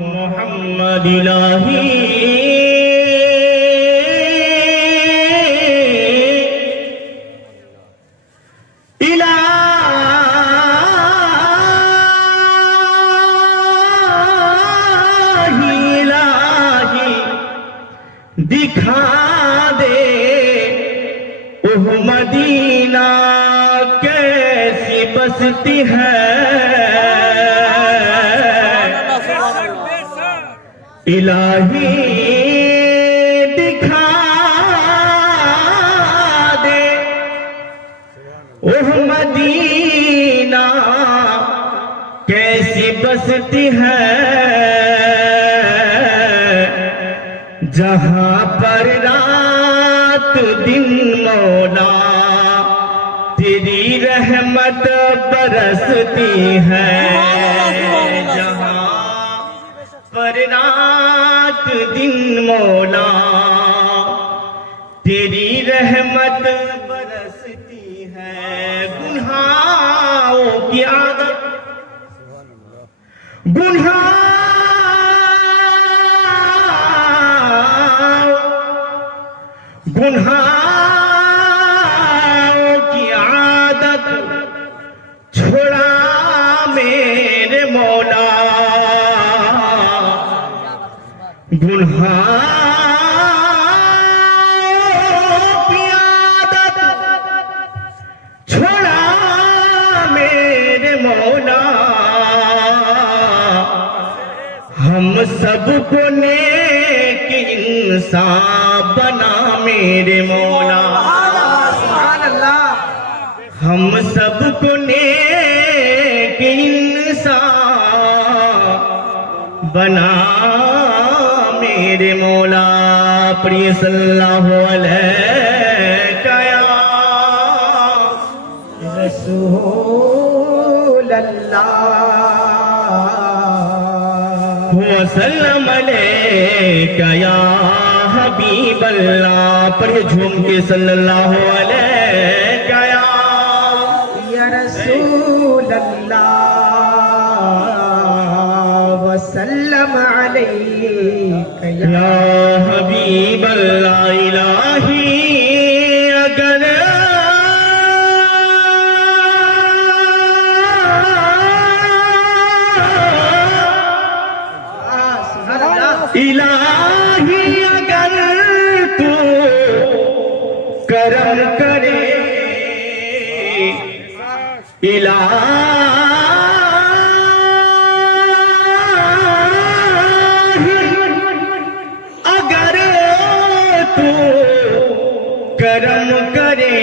मोहम्मद इलाही दिखा दे ओह मदीना कैसी बसती है। इलाही दिखा दे ओह मदीना कैसी बसती है, जहां पर रात दिन मौला तेरी रहमत बरसती है। जहां पर रात दिन मौला तेरी रहमत बरसती है। गुनाहों की आदत गुनाहों की आदत छोड़ा मेरे मौला। गुनाहों की आदत छोड़ा मेरे मौला। हम सबको नेक इंसान बना मेरे मौला। हम सबको नेक इंसान बना मेरे मौला। प्रिय सल्लल्लाहु अलैहि या रसूल अल्लाह वसल्लम अलैका या हबीब अल्लाह। पर झूम के सल्लल्लाहु अलैहि या रसूल अल्लाह वसल्लम अलैका या हबीब अल्लाह। इलाही अगर इलाही अगर तू करम करे, इलाही अगर तू करम करे,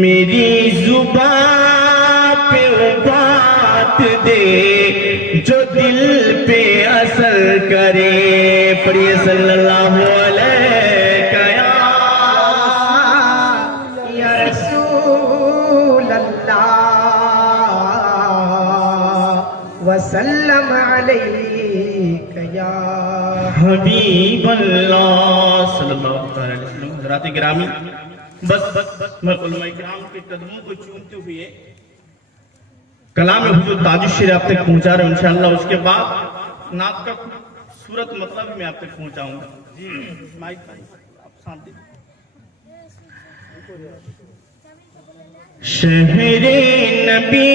मेरी जुबान पे बात दे जो दिल पे असर करे। प्रिय सल्लल्लाहु अलैहि या रसूल अल्लाह वसल्लम अलैका या हबीब अल्लाह सल्लल्लाहु अलैहि वसल्लम। हज़रात गिरामी, बस मैं उलमा इकराम के कदमों को चूमते हुए कलाम हुजूर ताजुश्शरीफ आप तक पहुंचा रहे हैं इंशाअल्लाह। उसके बाद नात का सूरत मतलब मैं आप तक पहुंचाऊंगा। जी माइक आप शांति। शहरे नबी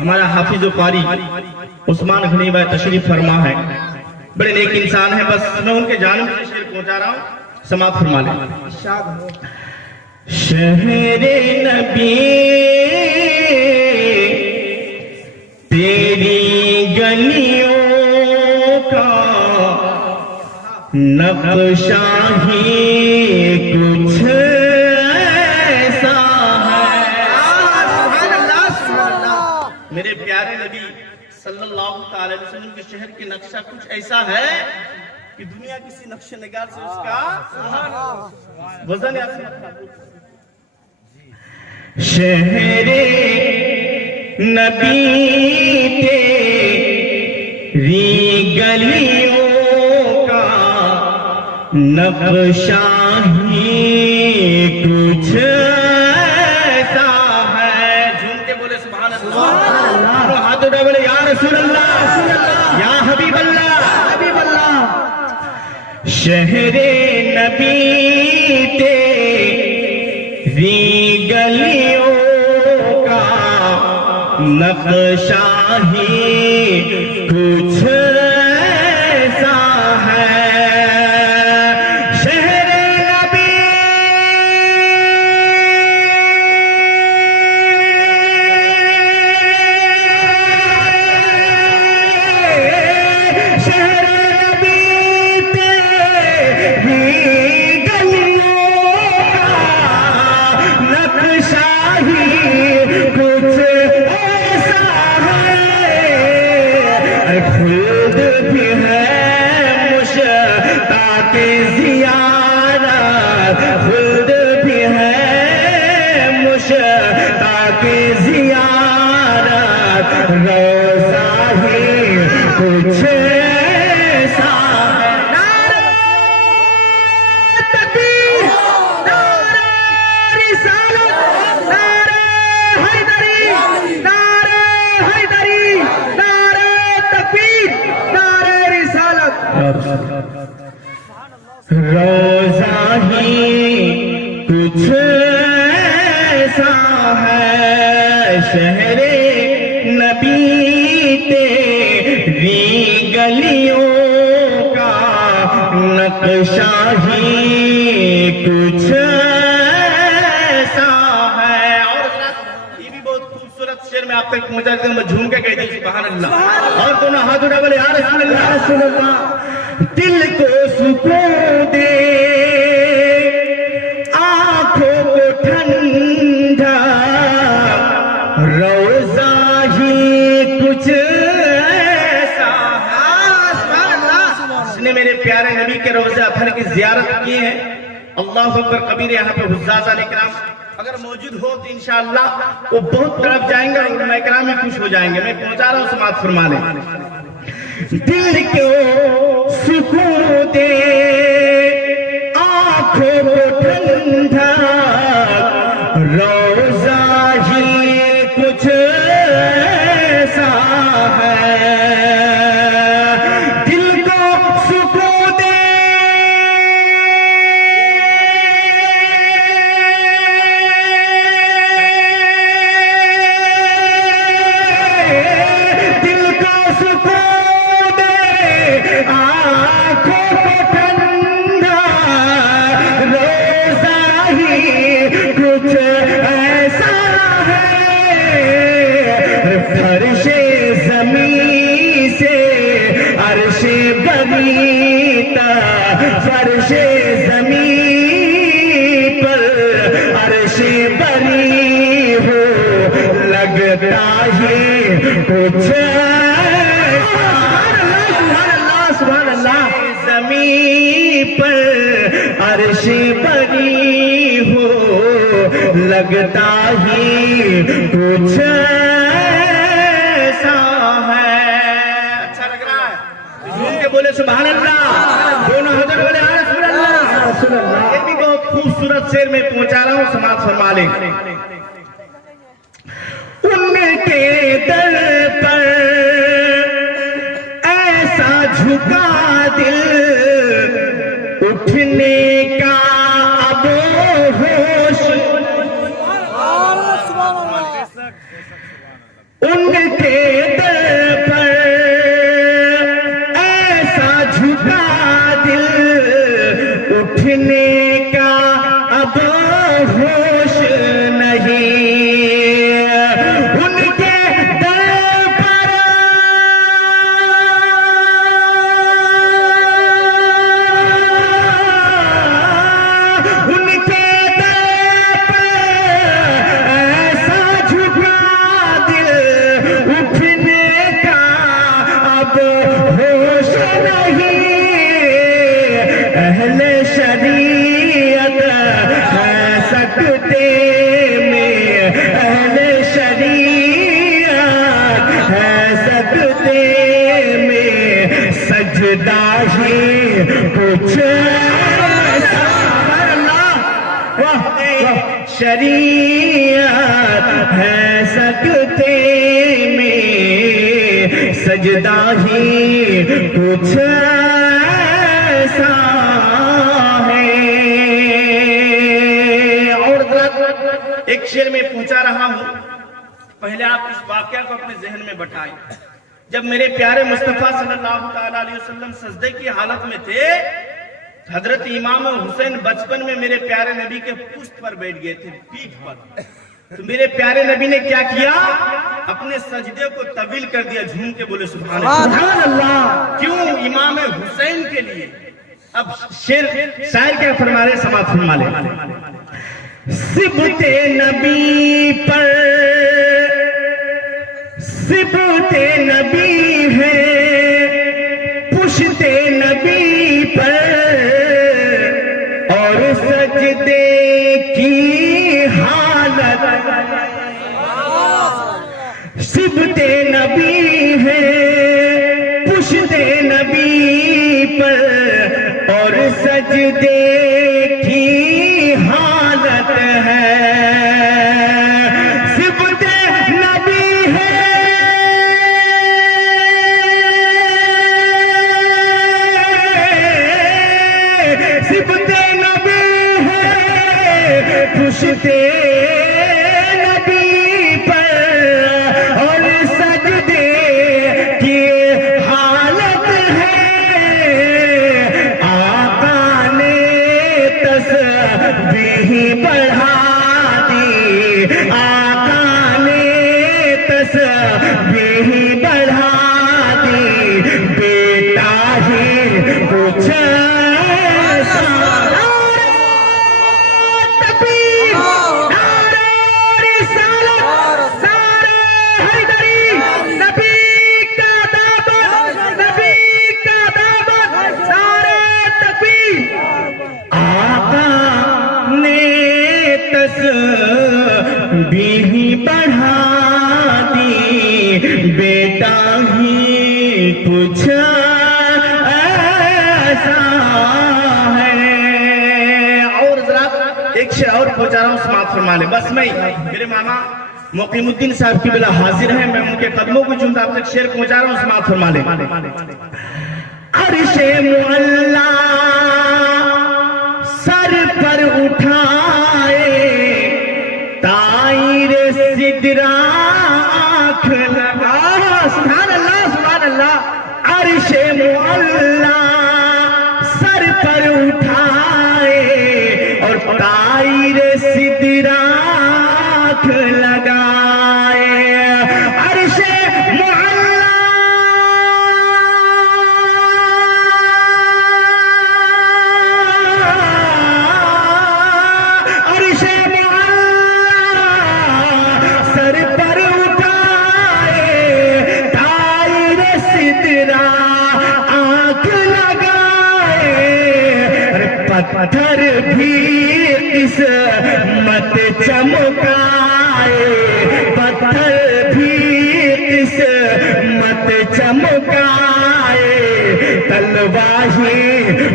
हमारा हाफिज कारी उस्मान गनी भाई तशरीफ फरमा है, बड़े नेक इंसान है। बस मैं उनके जानब से शेर पहुंचा रहा हूँ, समाप्त फरमा लें। शहरे नबी तेरी गलियों का नक्शा ही कुछ मेरे प्यारे नबी सल्लल्लाहु अलैहि वसल्लम के शहर की नक्शा कुछ ऐसा है कि दुनिया किसी नक्शे नगार से उसका वजन शहरे नबी गलियों का नक्शा ही कुछ ऐसा है। झूम के बोले सुभान अल्लाह। हाथ उठा बोले या रसूल अल्लाह, या हबीब अल्लाह, हबीब अल्लाह। शहरे नबी तेरी गलियों का नक्शा ही कुछ ऐसा है। शहरे नबी तेरी गलियों का नक्शा ही कुछ ऐसा है। खुद भी है मुश्ताक़ ज़ियारत, खुद भी है मुश्ताक़ ज़ियारत। रोज़ा ही कुछ ऐसा है। नारे तकबीर, नारे रिसालत, नारे हैदरी, नारे हैदरी, नारे तकबीर, नारे रिसालत। रोज़ा ही कुछ ऐसा है। शहरे नबी तेरी गलियों का नक्शा ही कुछ ऐसा है। और ये भी बहुत खूबसूरत शेर में आप तक पहुंचा देता हूं, मैं झूम के कह दी सुभान अल्लाह। और दोनों हाथ उठा बोले या रसूल अल्लाह, या रसूल अल्लाह। दिल को सुकून दे, आंखों को ठंडा, रोज़ा ही कुछ ऐसा है। जिसने मेरे प्यारे नबी के रोज़े अतहर की जियारत की है, अल्लाह अकबर कबीर। यहाँ पे हुज़्ज़ाज़ अलैहिस्सलाम अगर मौजूद हो तो इंशाअल्लाह वो बहुत तरफ जाएंगे और उलमा इकराम में खुश हो जाएंगे। मैं पहुंचा रहा हूँ, समाअत फरमा लें। दिल को सुकून दे, आंखों को ठंडा, रोज़ा ही कुछ ऐसा है। दिल को सुकून दे, दिल को सुकून दे, आंखों को ठंडा, रोज़ा ही कुछ ऐसा है। फर्शे ज़मीं से अर्शे बनीता, फर्शे ज़मीं पर अर्शे बनी हो, लगता ही कुछ ऐसा। सुभान अल्लाह। ज़मीं पर अर्शे बनी हो, लगता ही कुछ ऐसा है। अच्छा लग रहा है? झूम के बोले सुभान अल्लाह। दोनों हजर बोले या रसूल अल्लाह, या रसूल अल्लाह। ये भी बहुत खूबसूरत शेर में पहुंचा रहा हूँ, समाअत फरमा लें। उनके दर पर ऐसा झुका दिल, उठने का अब होश। उनके दर पर ऐसा झुका दिल, उठने का अब होश नहीं। उनके दर पर कुछ शरीयत है सकते में सजदा ही कुछ ऐसा है। और एक शेर में पहुंचा रहा हूं, पहले आप इस वाकया को अपने जहन में बैठाएं। जब मेरे प्यारे मुस्तफा सल्लल्लाहु अलैहि वसल्लम सजदे की हालत में थे, हजरत इमाम हुसैन बचपन में मेरे प्यारे नबी के पुष्ट पर बैठ गए थे, पीठ पर। तो मेरे प्यारे नबी ने क्या किया, अपने सजदे को तवील कर दिया। झूम के बोले सुभान अल्लाह। क्यों? इमाम हुसैन के लिए। अब शेर शायर क्या फरमा रहे, समाज फरमा ले। सिबते नबी पर सिबते नबी है, पुश्ते नबी पर और सजदे की हालत। सिबते नबी है, पुश्ते नबी पर और सजदे की हालत है। सिबते नबी है, सिबते नबी है, पुश्ते नबी पर और सजदे की हालत है। आका ने तस्बीह बढ़ा दी, आका ने तस्बीह बढ़ा दी, बेटा ही कुछ भी बढ़ा दी, बेटा ही कुछ ऐसा है। और जरा एक शेर और पहुंचा रहा हूं, समाप्त फरमा ले। बस मैं मेरे मामा मोकीमुद्दीन साहब की बिला हाजिर है, मैं उनके कदमों को चूमता अब तक शेर पहुंचा रहा हूं, समाप्त फरमा ले। अर्शे मुअल्ला सर पर उठाए, ताईरे सिदरा आँख लगा। सुभान अल्लाह, सुभान अल्लाह। अर्शे मुअल्ला सर पर उठाए और ताईरे सिदरा आँख लगाए। अर्शे मुअल्ला पत्थर भी किस्मत चमकाए, पत्थर भी किस्मत चमकाए, तलवाही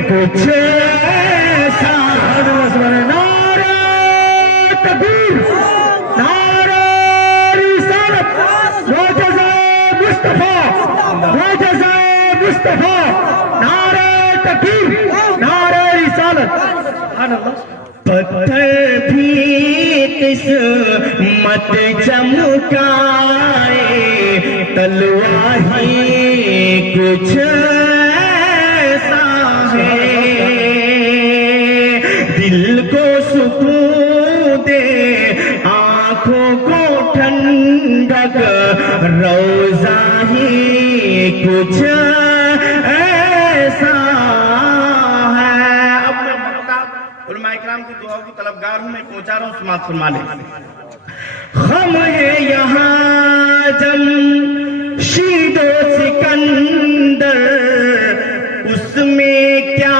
कुछ ऐसा। नारे तकबीर, नारे रिसालत, मोजज़ा मुस्तफा, मोजज़ा मुस्तफा। नारे तकबीर, नारे रिसालत। पत्थर भी किस्मत चमकाए, तलवाही कुछ ऐसा है। दिल को सुकून दे, आंखों को ठंडक, रोज़ा ही कुछ ऐसा है। अब मैं उलमा इकराम की दुआओं की तलबगार हूं, मैं पहुंचा रहा हूं, समाप्त फरमा ले। हम है यहाँ जमशीद सिकंदर, उसमें क्या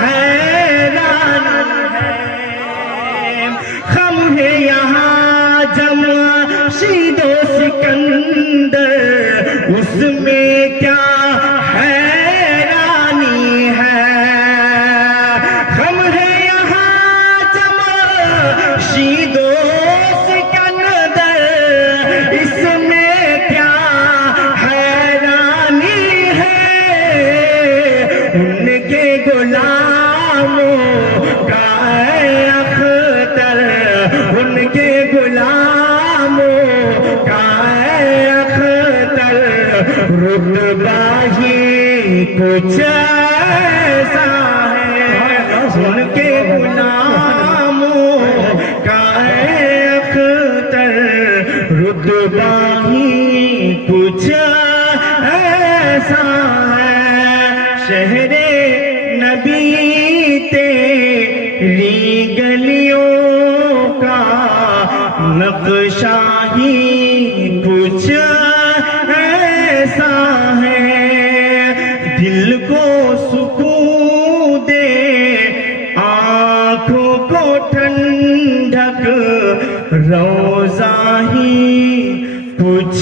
हैरान है। हम है यहाँ जमशीद सिकंदर, उसमें क्या हैरानी है। मुर्शिदों सिकंदर, इसमें क्या हैरानी है, उनके गुलामों का अख्तर, उनके गुलामों का अख्तर, रुतबा ही कुछ ऐसा है, उनके गुलामों का अख्तर, रुतबा ही कुछ ऐसा है। शहरे नबी तेरी गलियों का नक्शा ही कुछ ऐसा है, दिल को सुकून दे, आंखों को ठंडक, रोज़ा ही कुछ